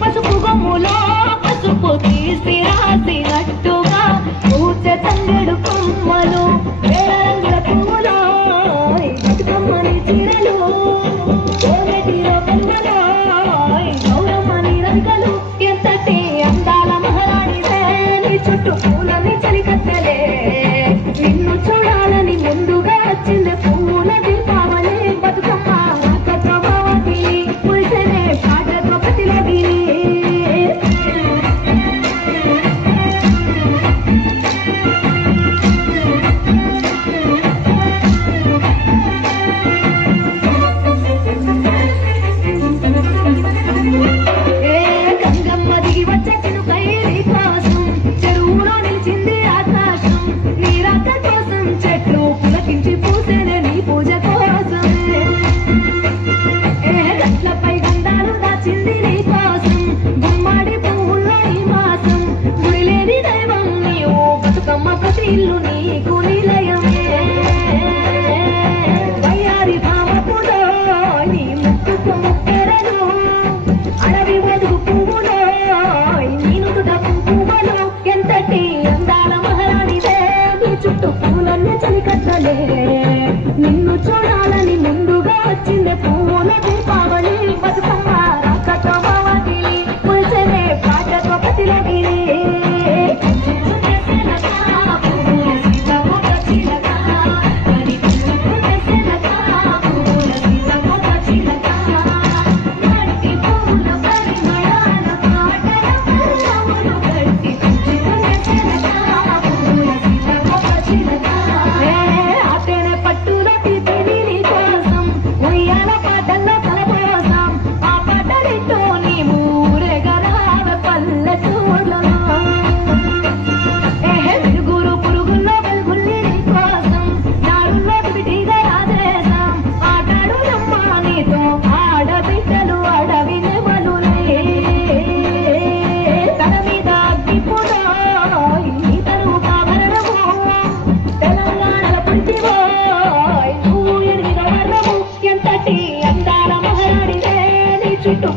పసుపు గొమ్ములో పసుపు తీసి రాసినట్టుగా పూచ తంగెడు కొమ్మలు వేల రంగుల పువ్వులో బతుకమ్మని చీరలు కోనేటిలో కనుమలో గౌరమ్మని రంగలు ఎంతటి అందాల మహారాణిదే నీ చుట్టూ పూలని చలికత్తెలే నిన్ను చూడాలని ముందుగా వచ్చింది పూల దీపావళి బతుకమ్మ రాకతో బావకి పులిసెనే పాటతో ప్రతిలోగిని గంగమ్మ దిగి వచ్చే చినుకై నీ కోసం చెరువులో నిలిచింది ఆకాశం నీ రాక కోసం చెట్లు పులకించి పూసేనే నీ పూజ కోసం గట్లపై గంధాలు దాచింది నీ కోసం గుమ్మాడి పువ్వుల్లో ఈ మాసం గుడిలేని దైవం నీవు బతుకమ్మ ప్రతి ఇల్లు నీకు నిలయమే వయ్యారి భావపులో నీ ముక్కుకు ముక్కెరను అడవి ఒదుగు పువ్వులో నేను తుట పువ్వులో ఎంతటి అందాల మహారాణిదే నీ చుట్టూ పూలన్నీ చలికట్టలే నిన్ను చూడాలని ముందుగా వచ్చింది పూల దీపావళి బతుకమ్మ రాకతో బావగిలి పులిసెనే పాటతో ప్రతిలోగిలి చుట్టూ